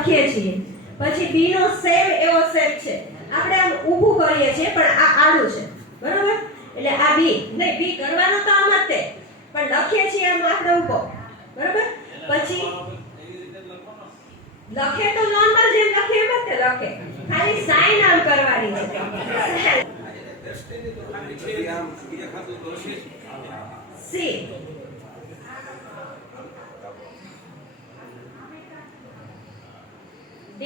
લખીએ છીએ. પછી B નો સેમ એવો શેપ છે. આપણે આમ ઊભું કરીએ છીએ પણ આ આડું છે. બરોબર? એટલે આ B નહીં, B કરવાનો તો આમ જ તે, પણ લખીએ છીએ આમ આપણે ઊભો. બરોબર? પછી લખે તો નોર્મલ જેમ લખે એમ જ તે લખે, ખાલી સાઈન આમ કરવાની છે. C D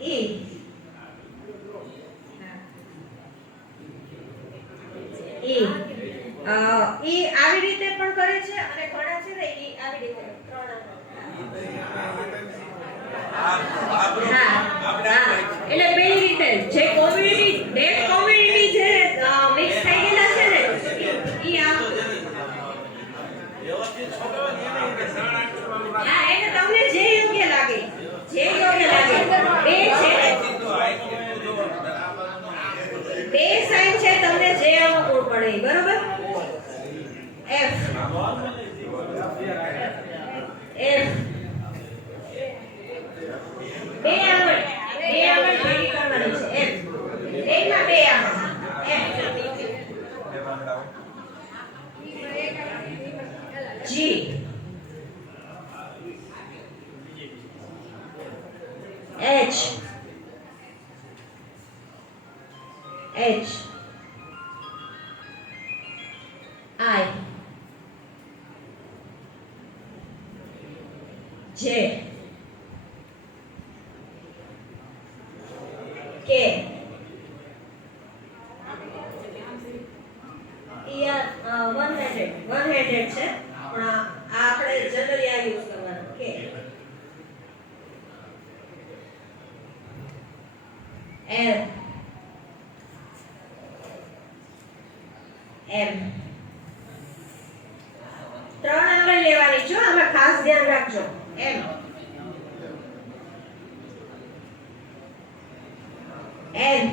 E આવી રીતે પણ કરે છે અને ઘણા છે ને ઈ આવી રીતે ત્રણ એટલે બે રીતે જે કોમ્યુનિટી ડેફ કોમ્યુનિટી જે મિક્સ થઈ ગયેલા છે ને ઈ આ એટલે તમને જે યોગ્ય લાગે બે છે, બે સાઈન છે, તમને જે અનુકૂળ પડે. બરોબર? F બે આંગળી ભેગી કરવાની છે. F બેમાં બે આંગળી. F G H I J K one headed છે પણ આપણે જનરલી આ યુઝ કરવાનો. K L M ત્રણ આંગળી લેવાની છે, આમાં ખાસ ધ્યાન રાખજો. M N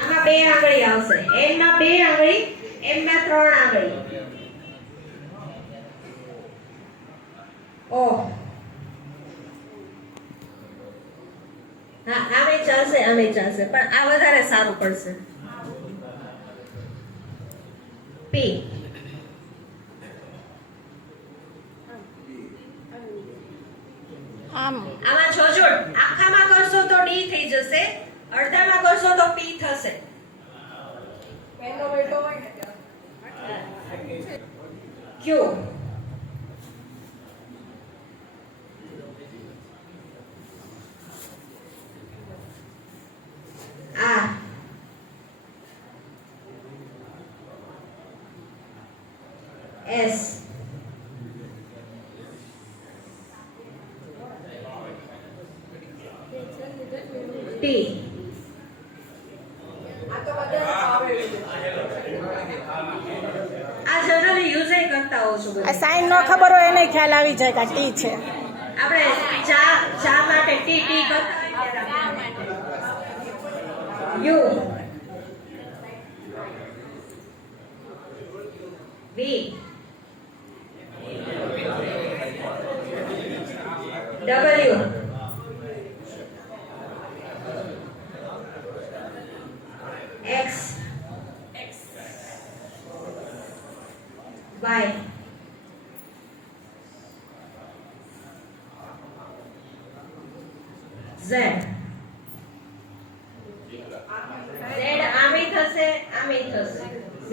આમાં બે આંગળી આવશે. N માં બે આંગળી, M માં ત્રણ આંગળી. O હા આમે ચાલશે પણ આ વધારે સારું પડશે. P આમાં છોછોડ આખામાં કરશો તો D થઈ જશે, અડધામાં કરશો તો P થશે. Q R S T આ જનરલી યુઝ કરતા હો છો. આ સાઈન નો ખબર હોય એને ખ્યાલ આવી જાય કે ટી છે. આપણે ચા માટે ટી કરતા U V W X Y Z આમી થશે Z